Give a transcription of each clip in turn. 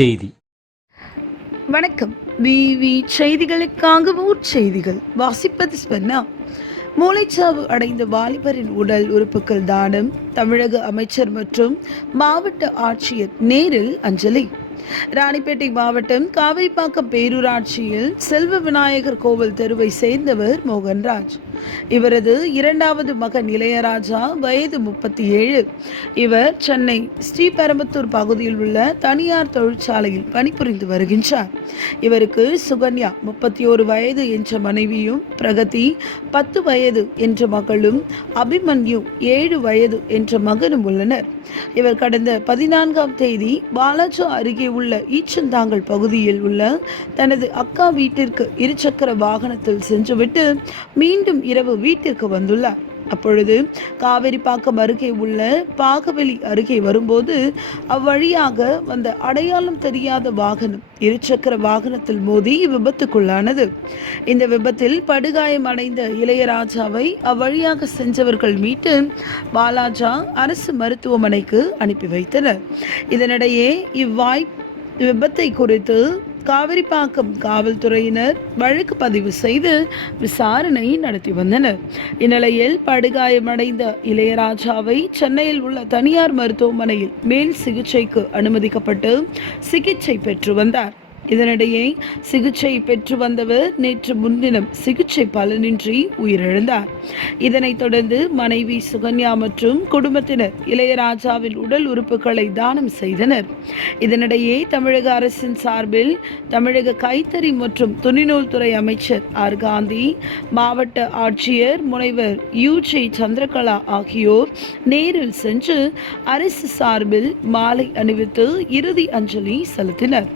செய்தி. வணக்கம். விவி செய்திகளுக்காக ஊர் செய்திகள். வாசிப்பது ஸ்வர்ணா மூளைச்சாவு அடைந்த வாலிபரின் உடல் உறுப்புகள் தானம். தமிழக அமைச்சர் மற்றும் மாவட்ட ஆட்சியர் நேரில் அஞ்சலி. ராணிப்பேட்டை மாவட்டம் காவிரிப்பாக்கம் பேரூராட்சியில் செல்வ விநாயகர் கோவில் தெருவை சேர்ந்தவர் மோகன்ராஜ். இவரது இரண்டாவது மகன் இளையராஜா வயது முப்பத்தி ஏழு இவர் சென்னை ஸ்ரீபெரும்புத்தூர் பகுதியில் உள்ள தனியார் தொழிற்சாலையில் பணிபுரிந்து வருகின்றார். இவருக்கு சுகன்யா முப்பத்தி ஒரு வயது என்ற மனைவியும் பிரகதி பத்து வயது என்ற மகளும் அபிமன்யு ஏழு வயது என்ற என்ற மகனும் உள்ளனர். இவர் கடந்த பதினான்காம் தேதி பாலாஜா அருகே உள்ள ஈச்சந்தாங்கல் பகுதியில் உள்ள தனது அக்கா வீட்டிற்கு இருசக்கர வாகனத்தில் சென்றுவிட்டு மீண்டும் இரவு வீட்டிற்கு வந்துள்ளார். அப்பொழுது காவிரிப்பாக்கம் அருகே உள்ள பாகவெளி அருகே வரும்போது அவ்வழியாக வந்த அடையாளம் தெரியாத வாகனம் இருசக்கர வாகனத்தில் மோதி விபத்துக்குள்ளானது. இந்த விபத்தில் படுகாயம் அடைந்த இளையராஜாவை அவ்வழியாக சென்றவர்கள் மீட்டு பாலாஜா அரசு மருத்துவமனைக்கு அனுப்பி வைத்தனர். இதனிடையே இவ்வாய் விபத்தை குறித்து காவிரிப்பாக்கம் காவல்துறையினர் வழக்கு பதிவு செய்து விசாரணை நடத்தி வந்தனர். இந்நிலையில் படுகாயமடைந்த இளையராஜாவை சென்னையில் உள்ள தனியார் மருத்துவமனையில் மேல் சிகிச்சைக்கு அனுமதிக்கப்பட்டு சிகிச்சை பெற்று வந்தார். இதனிடையே சிகிச்சை பெற்று வந்தவர் நேற்று முன்தினம் சிகிச்சை பலனின்றி உயிரிழந்தார். இதனைத் தொடர்ந்து மனைவி சுகன்யா மற்றும் குடும்பத்தினர் இளையராஜாவின் உடல் உறுப்புகளை தானம் செய்தனர். இதனிடையே தமிழக அரசின் சார்பில் தமிழக கைத்தறி மற்றும் துணிநூல் துறை அமைச்சர் ஆர். காந்தி மாவட்ட ஆட்சியர் முனைவர் யூ. ஜே. சந்திரகலா ஆகியோர் நேரில் சென்று அரசு சார்பில் மாலை அணிவித்து இறுதி அஞ்சலி செலுத்தினர்.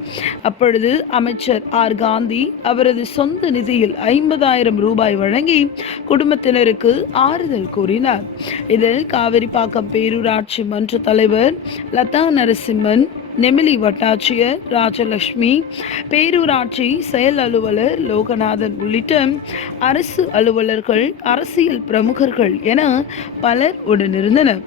அப்பொழுது அப்பொழுது அமைச்சர் ஆர். காந்தி அவரது சொந்த நிதியில் ஐம்பதாயிரம் ரூபாய் வழங்கி குடும்பத்தினருக்கு ஆறுதல் கூறினார். இதில் காவிரிப்பாக்கம் பேரூராட்சி மன்ற தலைவர் லதா நரசிம்மன் நெமிலி வட்டாட்சியர் ராஜலட்சுமி பேரூராட்சி செயல் அலுவலர் லோகநாதன் உள்ளிட்ட அரசு அலுவலர்கள் அரசியல் பிரமுகர்கள் என பலர் உடனிருந்தனர்.